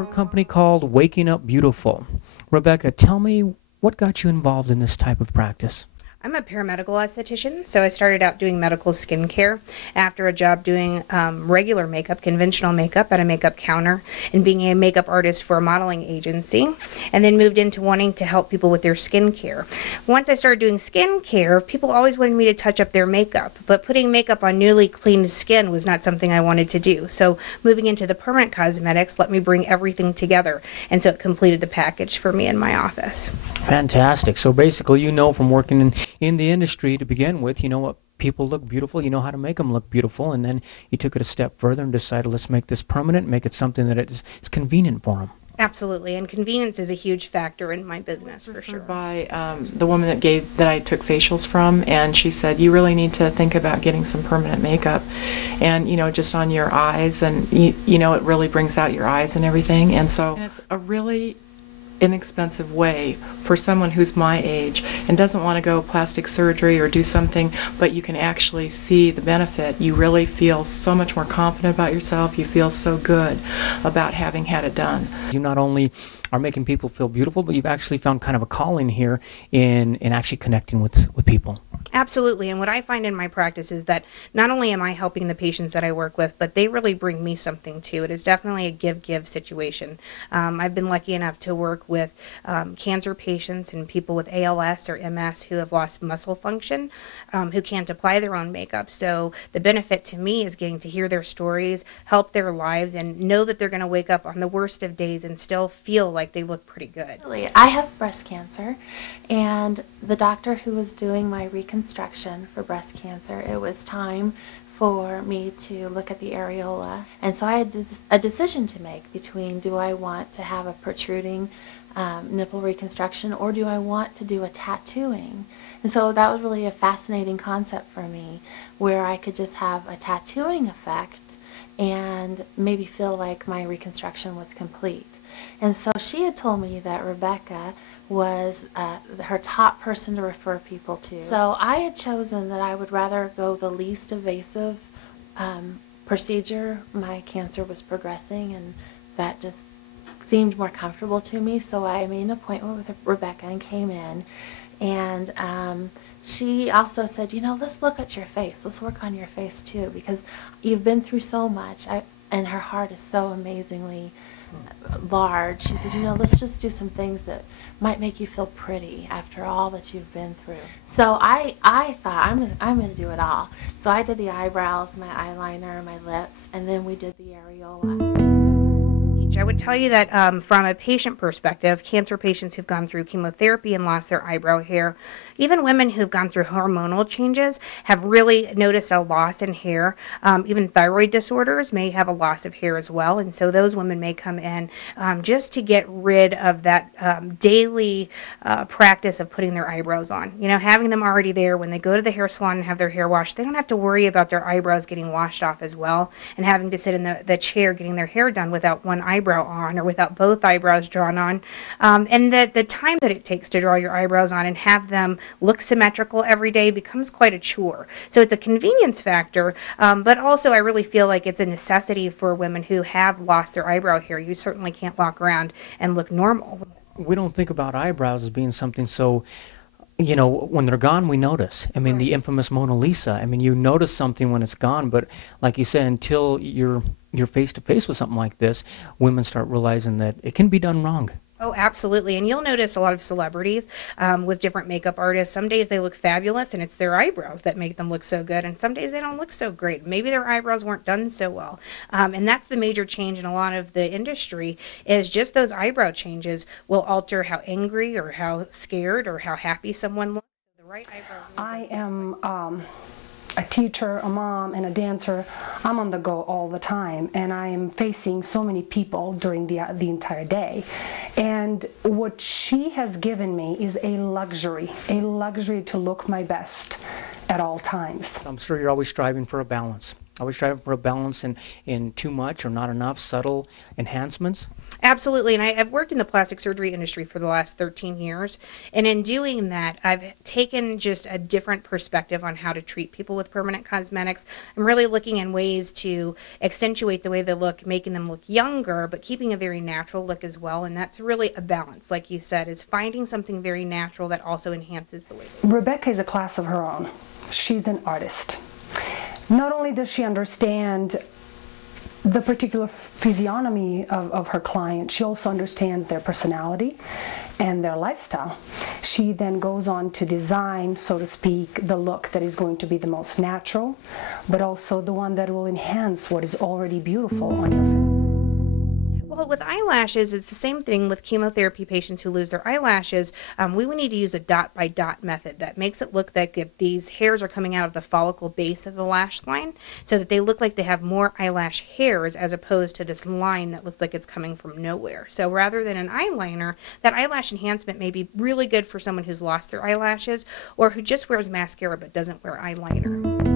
her company called Waking Up Beautiful. Rebecca, tell me what got you involved in this type of practice? I'm a paramedical esthetician, so I started out doing medical skincare after a job doing regular makeup, conventional makeup at a makeup counter, and being a makeup artist for a modeling agency, and then moved into wanting to help people with their skincare. Once I started doing skincare, people always wanted me to touch up their makeup, but putting makeup on newly cleaned skin was not something I wanted to do. So moving into the permanent cosmetics let me bring everything together, and so it completed the package for me in my office. Fantastic. So basically, you know, from working in the industry to begin with, you know what people look beautiful, you know how to make them look beautiful, and then you took it a step further and decided, let's make this permanent, make it something that is convenient for them. Absolutely, and convenience is a huge factor in my business for sure. By the woman that I took facials from, and she said, you really need to think about getting some permanent makeup, and you know, just on your eyes, and you know, it really brings out your eyes and everything, and so it's a really inexpensive way for someone who's my age and doesn't want to go plastic surgery or do something, but you can actually see the benefit. You really feel so much more confident about yourself. You feel so good about having had it done. You not only are making people feel beautiful, but you've actually found kind of a calling here in actually connecting with people. Absolutely, and what I find in my practice is that not only am I helping the patients that I work with, but they really bring me something too. It is definitely a give-give situation. I've been lucky enough to work with cancer patients and people with ALS or MS who have lost muscle function, who can't apply their own makeup. So the benefit to me is getting to hear their stories, help their lives, and know that they're going to wake up on the worst of days and still feel like they look pretty good. I have breast cancer, and the doctor who was doing my reconstruction for breast cancer, it was time for me to look at the areola, and so I had a decision to make between, do I want to have a protruding nipple reconstruction, or do I want to do a tattooing? And so that was really a fascinating concept for me, where I could just have a tattooing effect and maybe feel like my reconstruction was complete. And so she had told me that Rebecca was her top person to refer people to. So I had chosen that I would rather go the least invasive procedure. My cancer was progressing, and that just seemed more comfortable to me. So I made an appointment with Rebecca and came in, and she also said, you know, let's look at your face. Let's work on your face too, because you've been through so much. And her heart is so amazingly large. She said, you know, let's just do some things that might make you feel pretty after all that you've been through. So I thought, I'm going to do it all. So I did the eyebrows, my eyeliner, my lips, and then we did the areola. I would tell you that from a patient perspective, cancer patients who've gone through chemotherapy and lost their eyebrow hair, even women who've gone through hormonal changes have really noticed a loss in hair. Even thyroid disorders may have a loss of hair as well, and so those women may come in just to get rid of that daily practice of putting their eyebrows on. You know, having them already there when they go to the hair salon and have their hair washed, they don't have to worry about their eyebrows getting washed off as well, and having to sit in the chair getting their hair done without one eyebrow on or without both eyebrows drawn on. And the time that it takes to draw your eyebrows on and have them look symmetrical every day becomes quite a chore. So it's a convenience factor, but also I really feel like it's a necessity for women who have lost their eyebrow hair. You certainly can't walk around and look normal. We don't think about eyebrows as being something so, you know, when they're gone, we notice. I mean, the infamous Mona Lisa. I mean, you notice something when it's gone, but like you said, until you're face to face with something like this, women start realizing that it can be done wrong. Oh, absolutely. And you'll notice a lot of celebrities with different makeup artists. Some days they look fabulous and it's their eyebrows that make them look so good. And some days they don't look so great. Maybe their eyebrows weren't done so well. And that's the major change in a lot of the industry, is just those eyebrow changes will alter how angry or how scared or how happy someone looks. The right eyebrow really I am a teacher, a mom, and a dancer. I'm on the go all the time, and I am facing so many people during the entire day. And what she has given me is a luxury to look my best at all times. I'm sure you're always striving for a balance. Always striving for a balance in too much or not enough subtle enhancements. Absolutely, and I've worked in the plastic surgery industry for the last 13 years, and in doing that, I've taken just a different perspective on how to treat people with permanent cosmetics. I'm really looking in ways to accentuate the way they look, making them look younger, but keeping a very natural look as well, and that's really a balance, like you said, is finding something very natural that also enhances the way they look. Rebecca is a class of her own. She's an artist. Not only does she understand the particular physiognomy of her client, she also understands their personality and their lifestyle. She then goes on to design, so to speak, the look that is going to be the most natural, but also the one that will enhance what is already beautiful on your face. Well, with eyelashes, it's the same thing with chemotherapy patients who lose their eyelashes. We would need to use a dot-by-dot method that makes it look like these hairs are coming out of the follicle base of the lash line so that they look like they have more eyelash hairs as opposed to this line that looks like it's coming from nowhere. So rather than an eyeliner, that eyelash enhancement may be really good for someone who's lost their eyelashes or who just wears mascara but doesn't wear eyeliner.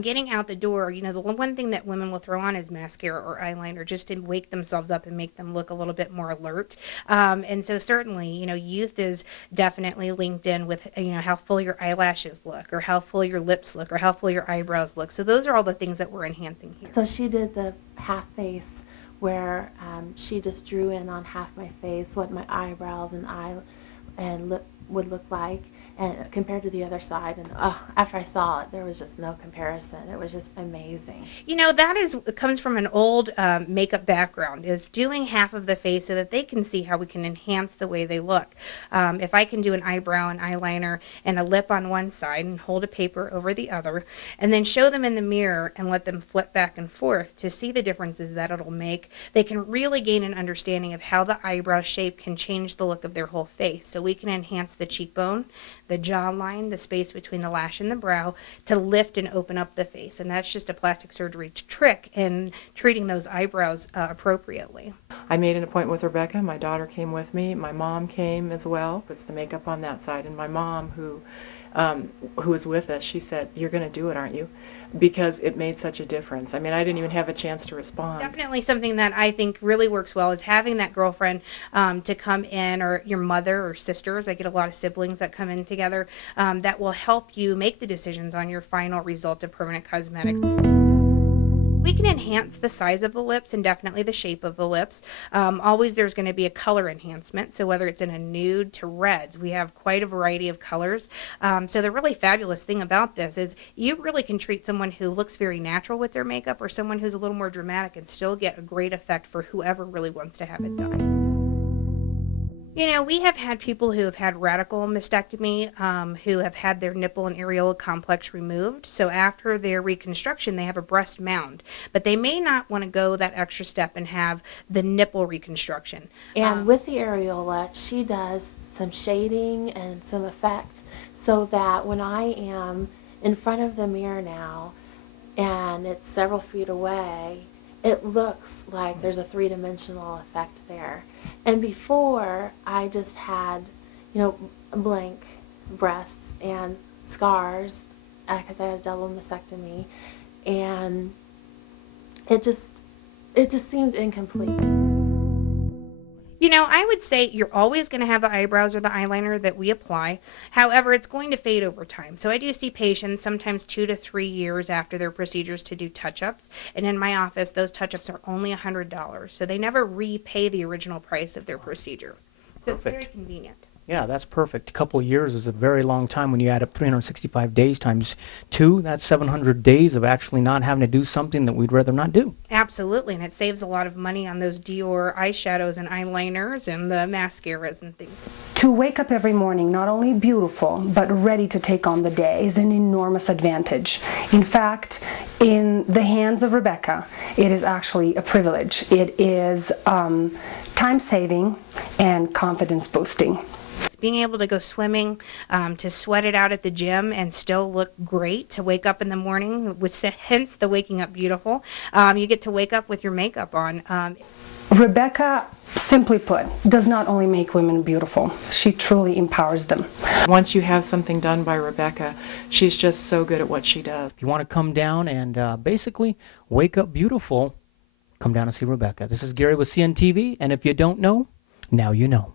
Getting out the door, the one thing that women will throw on is mascara or eyeliner just to wake themselves up and make them look a little bit more alert. And so certainly, youth is definitely linked in with, how full your eyelashes look or how full your lips look or how full your eyebrows look. So those are all the things that we're enhancing here. So she did the half face where she just drew in on half my face what my eyebrows and lip would look like, and compared to the other side, and after I saw it, there was just no comparison. It was just amazing. That comes from an old makeup background, is doing half of the face so that they can see how we can enhance the way they look. If I can do an eyebrow and eyeliner and a lip on one side and hold a paper over the other, and then show them in the mirror and let them flip back and forth to see the differences that it'll make, they can really gain an understanding of how the eyebrow shape can change the look of their whole face. So we can enhance the cheekbone, the jawline, the space between the lash and the brow, to lift and open up the face. And that's just a plastic surgery trick in treating those eyebrows appropriately. I made an appointment with Rebecca. My daughter came with me. My mom came as well. Puts the makeup on that side. And my mom, who was with us, she said, "You're going to do it, aren't you?" Because it made such a difference. I mean, I didn't even have a chance to respond. Definitely something that I think really works well is having that girlfriend to come in, or your mother or sisters. I get a lot of siblings that come in together that will help you make the decisions on your final result of permanent cosmetics. We can enhance the size of the lips and definitely the shape of the lips. Always there's going to be a color enhancement, so whether it's in a nude to reds, we have quite a variety of colors. So the really fabulous thing about this is you really can treat someone who looks very natural with their makeup or someone who's a little more dramatic and still get a great effect for whoever really wants to have it done. We have had people who have had radical mastectomy, who have had their nipple and areola complex removed. So after their reconstruction, they have a breast mound. But they may not want to go that extra step and have the nipple reconstruction. And with the areola, she does some shading and some effect so that when I am in front of the mirror now and it's several feet away, it looks like there's a three-dimensional effect there. And before, I just had, blank breasts and scars because I had a double mastectomy, and it just seems incomplete. I would say you're always going to have the eyebrows or the eyeliner that we apply. However, it's going to fade over time. So I do see patients sometimes 2 to 3 years after their procedures to do touch-ups. And in my office, those touch-ups are only $100. So they never repay the original price of their procedure. So It's very convenient. Yeah, that's perfect. A couple of years is a very long time when you add up 365 days times 2. That's 700 days of actually not having to do something that we'd rather not do. Absolutely, and it saves a lot of money on those Dior eyeshadows and eyeliners and the mascaras and things. To wake up every morning not only beautiful but ready to take on the day is an enormous advantage. In fact, in the hands of Rebecca, it is actually a privilege. It is time-saving and confidence-boosting. Being able to go swimming, to sweat it out at the gym and still look great, to wake up in the morning, hence the waking up beautiful. You get to wake up with your makeup on. Rebecca, simply put, does not only make women beautiful, she truly empowers them. Once you have something done by Rebecca, she's just so good at what she does. If you want to come down and basically wake up beautiful, come down and see Rebecca. This is Gary with CNTV, and if you don't know, now you know.